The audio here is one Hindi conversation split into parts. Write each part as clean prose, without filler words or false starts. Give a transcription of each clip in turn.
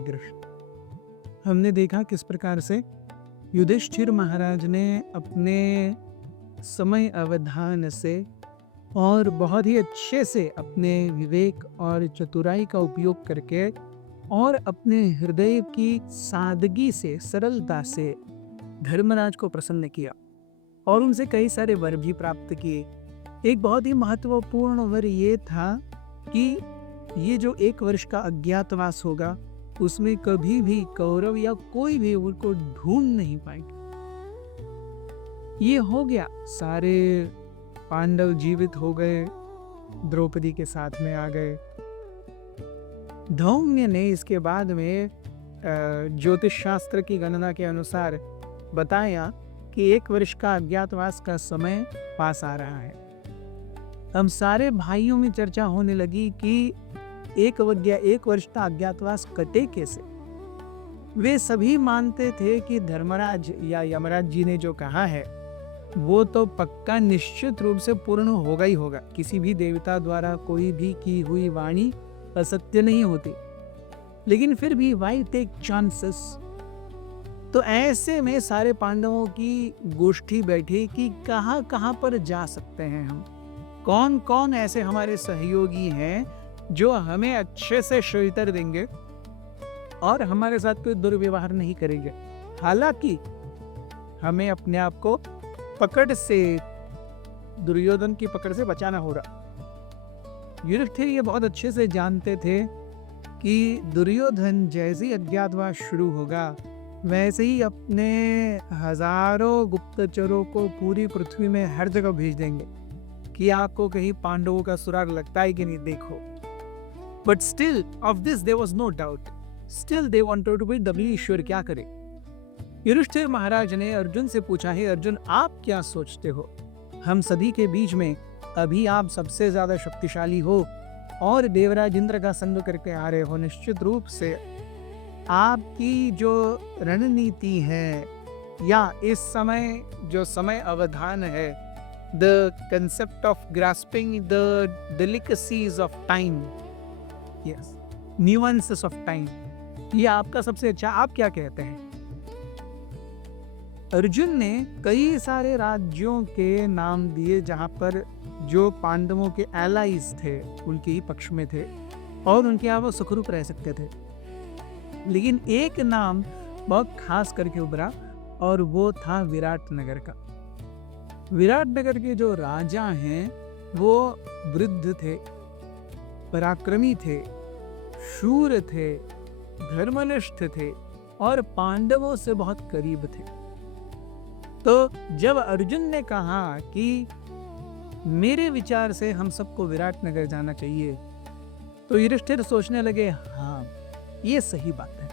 कृष्ण। हमने देखा किस प्रकार से युधिष्ठिर महाराज ने अपने समय अवधान से और बहुत ही अच्छे से अपने विवेक और चतुराई का उपयोग करके और अपने हृदय की सादगी से, सरलता से धर्मराज को प्रसन्न किया और उनसे कई सारे वर भी प्राप्त किए। एक बहुत ही महत्वपूर्ण वर ये था कि ये जो 1 वर्ष का अज्ञातवास होगा उसमें कभी भी कौरव या कोई भी उनको ढूंढ नहीं पाएंगे। ये हो गया, सारे पांडव जीवित हो गए, द्रौपदी के साथ में आ गए। धौम्य ने इसके बाद में ज्योतिष शास्त्र की गणना के अनुसार बताया कि 1 वर्ष का अज्ञातवास का समय पास आ रहा है। हम सारे भाइयों में चर्चा होने लगी कि 1 वर्ष का अज्ञातवास कटे कैसे। वे सभी मानते थे कि धर्मराज या यमराज जी ने जो कहा है वो तो पक्का निश्चित रूप से पूर्ण होगा ही होगा। किसी भी देवता द्वारा कोई भी की हुई वाणी असत्य नहीं होती, लेकिन फिर भी वाई टेक चांसेस। तो ऐसे में सारे पांडवों की गोष्ठी बैठी कि कहां कहां पर जा सकते हैं हम, कौन कौन ऐसे हमारे सहयोगी हैं जो हमें अच्छे से शेल्टर देंगे और हमारे साथ कोई दुर्व्यवहार नहीं करेंगे। हालांकि हमें अपने आप को पकड़ से, दुर्योधन की पकड़ से बचाना हो रहा। युधिष्ठिर ये बहुत अच्छे से जानते थे कि दुर्योधन जैसे अज्ञातवास शुरू होगा वैसे ही अपने हजारों गुप्तचरों को पूरी पृथ्वी में हर जगह भेज देंगे कि आपको कहीं पांडवों का सुराग लगता है कि नहीं देखो। But still of this there was no doubt, still they wanted to be doubly sure. क्या करें? युधिष्ठिर महाराज ने अर्जुन से पूछा, है अर्जुन आप क्या सोचते हो? हम सभी के बीच में अभी आप सबसे ज्यादा शक्तिशाली हो और देवराज इंद्र का संग करके आ रहे हो। निश्चित रूप से आपकी जो रणनीति है या इस समय जो समय अवधान है, the concept of grasping the delicacies of time, yes, nuances of time, ये आपका सबसे अच्छा। आप क्या कहते हैं? अर्जुन ने कई सारे राज्यों के नाम दिए जहां पर जो पांडवों के एलाइज थे उनके ही पक्ष में थे और उनके यहाँ वो सुखरूप रह सकते थे। लेकिन एक नाम बहुत खास करके उभरा और वो था विराट नगर का। विराट नगर के जो राजा हैं वो वृद्ध थे, पराक्रमी थे, शूर थे, धर्मनिष्ठ थे और पांडवों से बहुत करीब थे। तो जब अर्जुन ने कहा कि मेरे विचार से हम सबको विराट नगर जाना चाहिए, तो युधिष्ठिर सोचने लगे, हाँ ये सही बात है,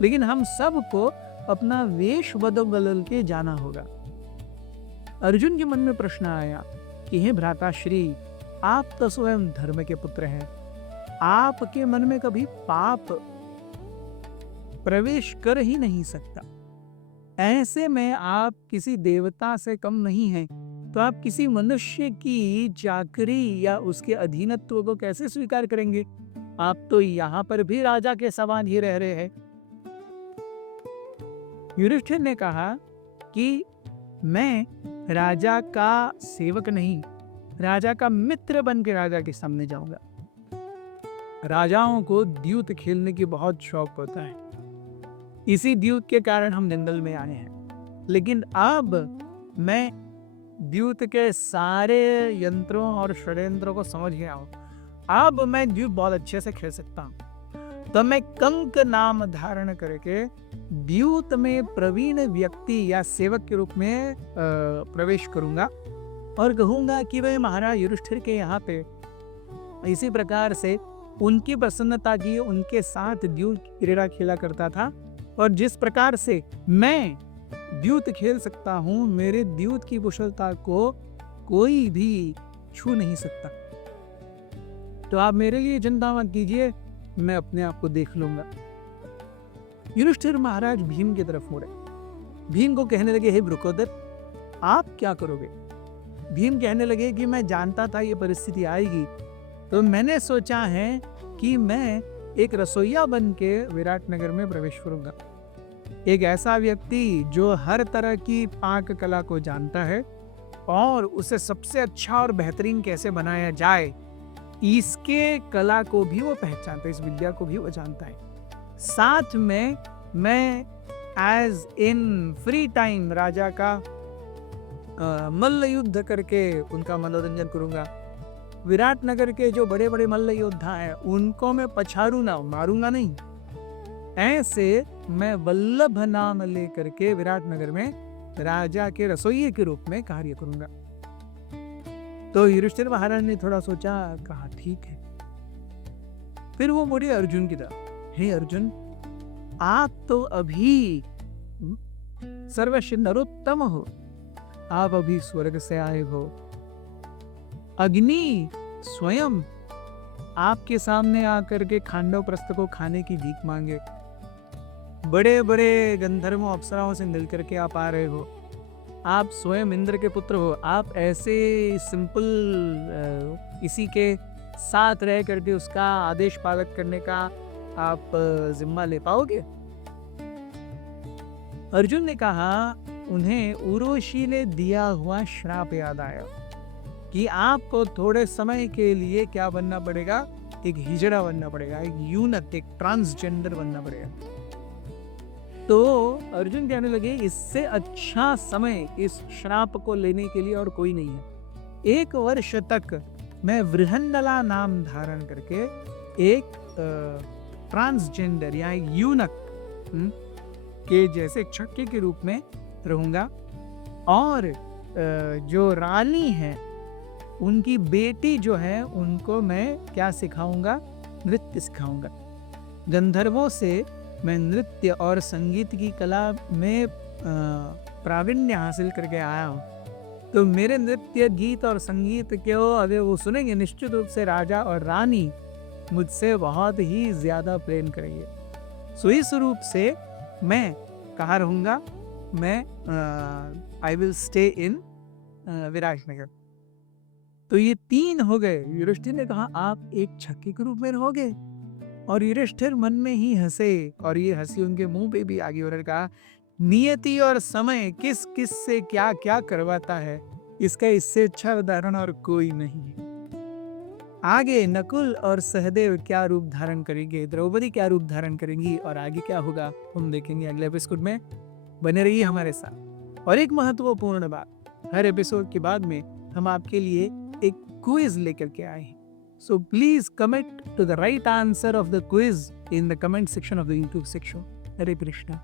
लेकिन हम सबको अपना वेश बदल के जाना होगा। अर्जुन के मन में प्रश्न आया कि हे भ्राताश्री, आप तो स्वयं धर्म के पुत्र हैं, आपके मन में कभी पाप प्रवेश कर ही नहीं सकता। ऐसे में आप किसी देवता से कम नहीं हैं, तो आप किसी मनुष्य की चाकरी या उसके अधीनत्व को कैसे स्वीकार करेंगे? आप तो यहाँ पर भी राजा के समान ही रह रहे हैं। युधिष्ठिर ने कहा कि मैं राजा का सेवक नहीं, राजा का मित्र बन के राजा के सामने जाऊंगा। राजाओं को द्यूत खेलने की बहुत शौक होता है, इसी द्यूत के कारण हम जंगल में आए हैं। लेकिन अब मैं द्यूत के सारे यंत्रों और षड्यंत्रों को समझ गया हूं। अब मैं द्यूत बहुत अच्छे से खेल सकता हूं। तो मैं कंक नाम धारण करके द्यूत में प्रवीण व्यक्ति या सेवक के रूप में प्रवेश करूंगा और कहूंगा कि वह महाराज युधिष्ठिर के यहाँ पे इसी प्रकार से उनकी प्रसन्नता की उनके साथ द्यूत क्रीड़ा खेला करता था और जिस प्रकार से मैं द्यूत खेल सकता हूं, मेरे द्यूत की कुशलता को कोई भी छू नहीं सकता। तो आप मेरे लिए चिंता मत कीजिए, मैं अपने आप को देख लूंगा। युधिष्ठिर महाराज भीम की तरफ मुड़े, भीम को कहने लगे, हे वृकोदर आप क्या करोगे? भीम कहने लगे कि मैं जानता था ये परिस्थिति आएगी, तो मैंने सोचा है कि मैं एक रसोइया बन के विराटनगर में प्रवेश करूंगा। एक ऐसा व्यक्ति जो हर तरह की पाक कला को जानता है और उसे सबसे अच्छा और बेहतरीन कैसे बनाया जाए, इसके कला को भी वो पहचानता है, इस विद्या को भी वो जानता है। साथ में मैं एज इन फ्री टाइम राजा का मल्ल युद्ध करके उनका मनोरंजन करूंगा। विराटनगर के जो बड़े बड़े मल्ल योद्धा हैं उनको मैं पछाड़ू ना, मारूंगा नहीं। ऐसे मैं वल्लभ नाम लेकर के विराटनगर में राजा के रसोइये के रूप में कार्य करूंगा। तो युधिष्ठिर महाराज ने थोड़ा सोचा, कहा ठीक है। फिर वो मुड़े अर्जुन की तरफ, हे अर्जुन, आप तो अभी सर्वश्रेष्ठ नरोत्तम हो, आप अभी स्वर्ग से आए हो। अग्नि स्वयं आपके सामने आकर के खांडव प्रस्थ को खाने की भीख मांगे। बड़े बड़े गंधर्वों अप्सराओं से मिल करके आप आ रहे हो। आप स्वयं इंद्र के पुत्र हो। आप ऐसे सिंपल इसी के साथ रह करके उसका आदेश पालन करने का आप जिम्मा ले पाओगे? अर्जुन ने कहा, उन्हें उर्वशी ने दिया हुआ श्राप याद आया कि आपको थोड़े समय के लिए क्या बनना पड़ेगा, एक हिजड़ा बनना पड़ेगा, एक यूनक, एक ट्रांसजेंडर बनना पड़ेगा। तो अर्जुन कहने लगे, इससे अच्छा समय इस श्राप को लेने के लिए और कोई नहीं है। 1 वर्ष तक मैं वृहंडला नाम धारण करके एक ट्रांसजेंडर या एक यूनक के जैसे छक्के के रूप में रहूंगा। और जो रानी है उनकी बेटी जो है उनको मैं क्या सिखाऊंगा, नृत्य सिखाऊंगा। गंधर्वों से मैं नृत्य और संगीत की कला में प्रावीण्य हासिल करके आया हूँ। तो मेरे नृत्य, गीत और संगीत को अगर वो सुनेंगे, निश्चित रूप से राजा और रानी मुझसे बहुत ही ज्यादा प्रेम करेंगे। सो इस रूप से मैं कहाँ रहूंगा, मैं I will stay in Viratnagar. तो ये 3 हो गए। युधिष्ठिर ने कहा, आप एक छक्के के रूप में रहोगे? और युधिष्ठिर मन में ही हंसे, और ये हंसी उनके मुंह पे भी आ गई। उन्होंने कहा, नियति और समय किस किस से क्या क्या करवाता है, इसका इससे अच्छा उदाहरण और कोई नहीं है। आगे नकुल और सहदेव क्या रूप धारण करेंगे, द्रौपदी क्या रूप धारण करेंगी, और आगे क्या होगा हम देखेंगे अगले एपिसोड में। बने रहिए हमारे साथ। और एक महत्वपूर्ण बात, हर एपिसोड के बाद में हम आपके लिए एक क्विज लेकर के आए हैं। So please comment to the right answer of the quiz in the comment section of the YouTube section. Hare Krishna.